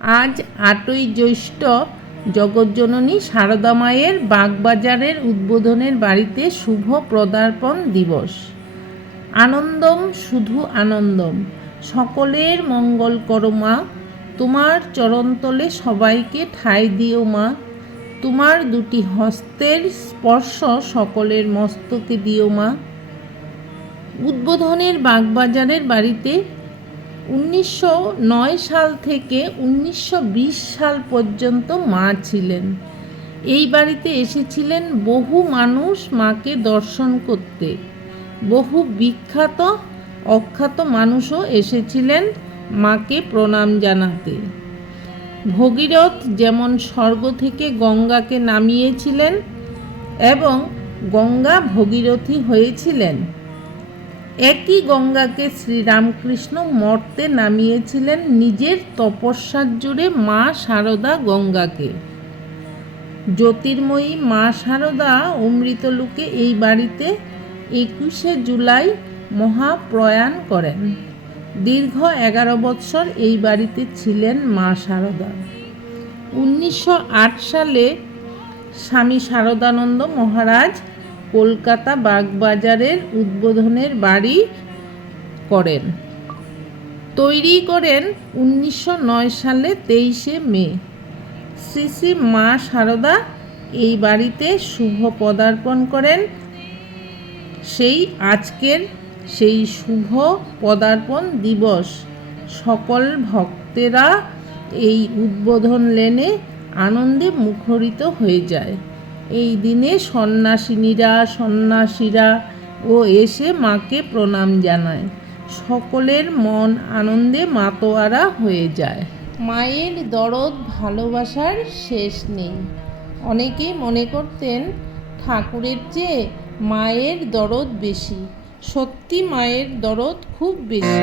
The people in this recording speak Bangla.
আজ আটই জ্যৈষ্ঠ জগজ্জননী সারদা মায়ের বাগবাজারের উদ্বোধনের বাড়িতে শুভ পদার্পণ দিবস। আনন্দম শুধু আনন্দম। সকলের মঙ্গল করো মা। তোমার চরণতলে সবাইকে ঠাঁই দিও মা। তোমার দুটি হস্তের স্পর্শ সকলের মস্তকে দিও মা। উদ্বোধনের বাগবাজারের বাড়িতে উনিশশো নয় সাল থেকে উনিশশো বিশ সাল পর্যন্ত মা ছিলেন। এই বাড়িতে এসেছিলেন বহু মানুষ মাকে দর্শন করতে। বহু বিখ্যাত, অখ্যাত মানুষও এসেছিলেন মাকে প্রণাম জানাতে। ভগীরথ যেমন স্বর্গ থেকে গঙ্গাকে নামিয়েছিলেন এবং গঙ্গা ভগীরথী হয়েছিলেন একই গঙ্গাকে শ্রীরামকৃষ্ণ মর্তে নামিয়েছিলেন নিজের তপস্যার জুড়ে মা শারদা গঙ্গাকে। জ্যোতির্ময়ী মা শারদা অমৃতলোকে এই বাড়িতে একুশে জুলাই মহাপ্রয়াণ করেন। দীর্ঘ এগারো বৎসর এই বাড়িতে ছিলেন মা শারদা উনিশশো সালে স্বামী শারদানন্দ মহারাজ কলকাতা বাগবাজারের উদ্বোধনের বাড়ি করেন। তৈরি করেন উনিশশো নয় সালে তেইশে মে। শ্রী শ্রী মা সারদা এই বাড়িতে শুভ পদার্পণ করেন। সেই আজকের সেই শুভ পদার্পণ দিবস সকল ভক্তেরা এই উদ্বোধন লেনে আনন্দে মুখরিত হয়ে যায়। এই দিনে সন্ন্যাসিনীরা, সন্ন্যাসীরা ও এসে মাকে প্রণাম জানায়। সকলের মন আনন্দে মাতোয়ারা হয়ে যায়। মায়ের দরদ ভালোবাসার শেষ নেই। অনেকেই মনে করতেন ঠাকুরের চেয়ে মায়ের দরদ বেশি। সত্যি মায়ের দরদ খুব বেশি।